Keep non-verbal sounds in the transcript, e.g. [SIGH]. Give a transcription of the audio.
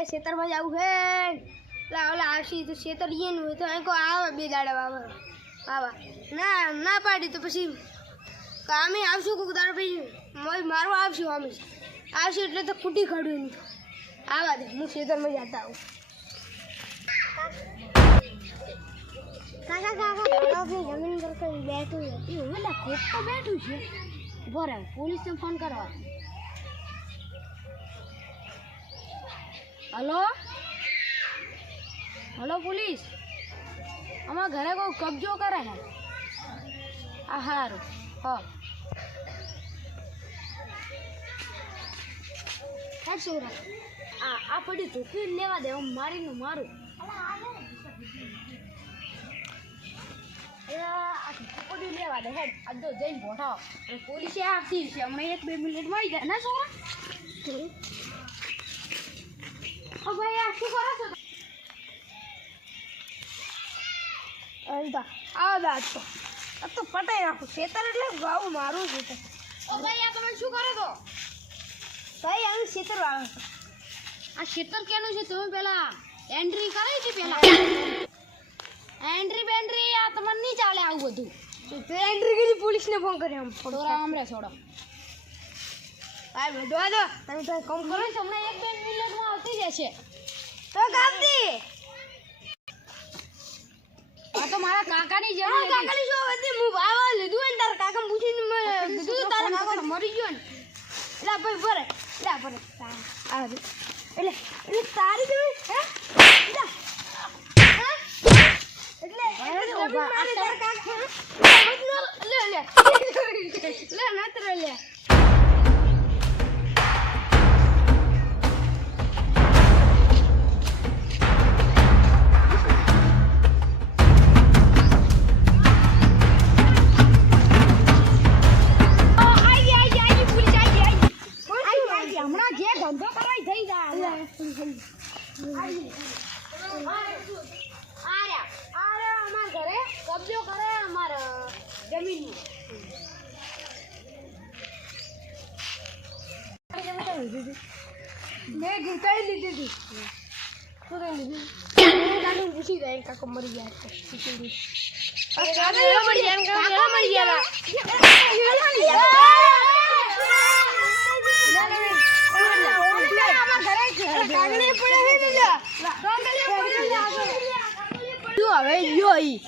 એ ખેતરમાં જવું છે લા, ઓલા આવશી તો ખેતર ઈયન હોય તો અહીં કો આવે બે દાડા વાવર આવા. ના ના પાડી તો પછી કામે આવશું કોક દાડો પછી મોય મારવા આવશું અમે. આવશે એટલે તો ખૂટી ખડું નહીં આવા દે, હું ખેતરમાં જતા આવું. કાકા કાકા બરફની જમીન પર કોઈ બેઠું છે એવું એટલે ખોટ તો બેઠું છે. ઊભો રહે પોલીસને ફોન કરવા. હલો? Hello, police? અમારા ઘરે કોઈ કબજો કરે હે? આ સારું હા. છોરા આ આ પડી ધોકી લેવા દે હું મારીને મારું. પડી લેવા દે હેડ આ જો જઈને ભોઠાવો પોલીસે આવતી છે હમણાં એક બે મિનિટ મળી જાય ના છોકરા અલદા આ દાદ તો. આ તો પટાઈ નાખું. શેતર એટલે ગાવું મારું છે. તો ઓ ભાઈ આ તમે શું કરો છો? ભાઈ આનું શેતર વાળો છો. આ શેતર કેનું છે? તમે પેલા એન્ટ્રી કરી હતી પેલા? એન્ટ્રી બેન્ટ્રી આ તમને નહીં ચાલે આવું બધું. તો એન્ટ્રી કરી પોલીસને ફોન કર્યો આમ થોડા રે છોડો આ બધું દો તમે તો કામ કરો છો હમણાં એક બે મિનિટમાં આવતી જશે તો કાપતી આ તો મારા કાકાની જેમ કાકાની શું હતી. હું વાવા લીધું ને તારા કાકા પૂછીને મેં કીધું તારા કાકા મરી ગયો ને. એટલે ભાઈ ભરે. એટલે ભરે. આ એટલે એટલે તારી જમીન હે? એટલે? એટલે એટલે જમીન મારી [LAUGHS] કબજો કરે અમારા જમીન મેં કઈ લીધી હતી કઈ લીધી કાકા પૂછી જાય મરી ગયા મરી ગયા મરી ગયા 我们意